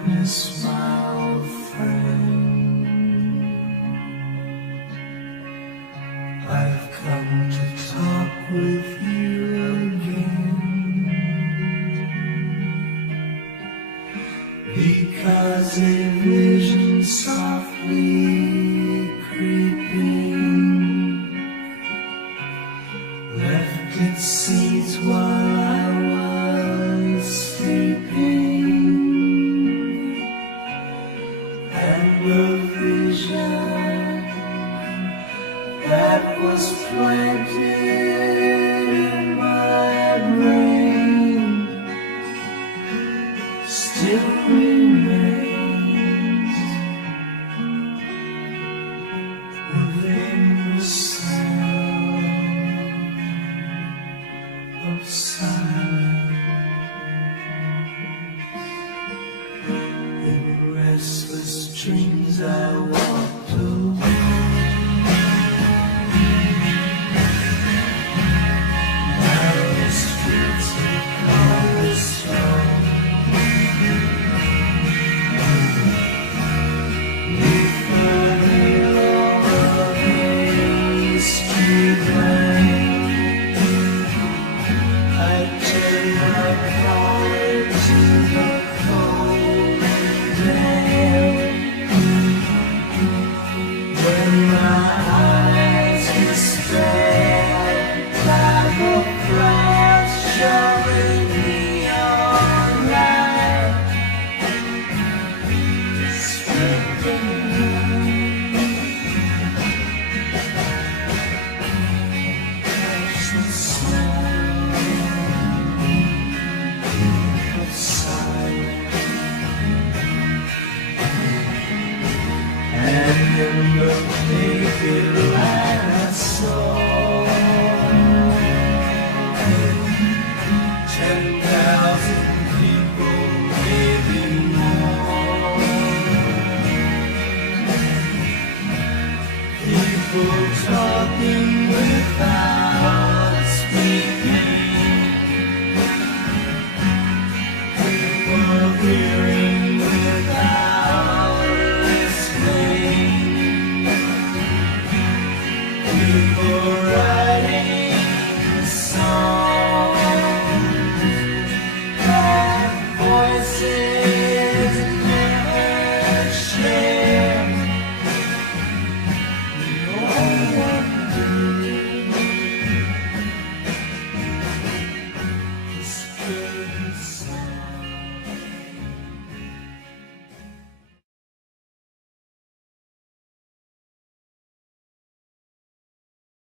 darkness, my old friend. I've come to talk with you again, because a vision softly creeping left its seeds while I was sleeping, and the vision that was planted in my brain still remains within the sound of silence. In restless dreams I walked away, narrow streets of cobblestone, neath the halo of a street lamp. I turned my collar to the cold and damp. When my eyes were stared by the flash of a neon light, swept the night, catch the sound of silence, and in the naked light I saw 10,000 people, maybe more. People talking without speaking, people hearing without listening, people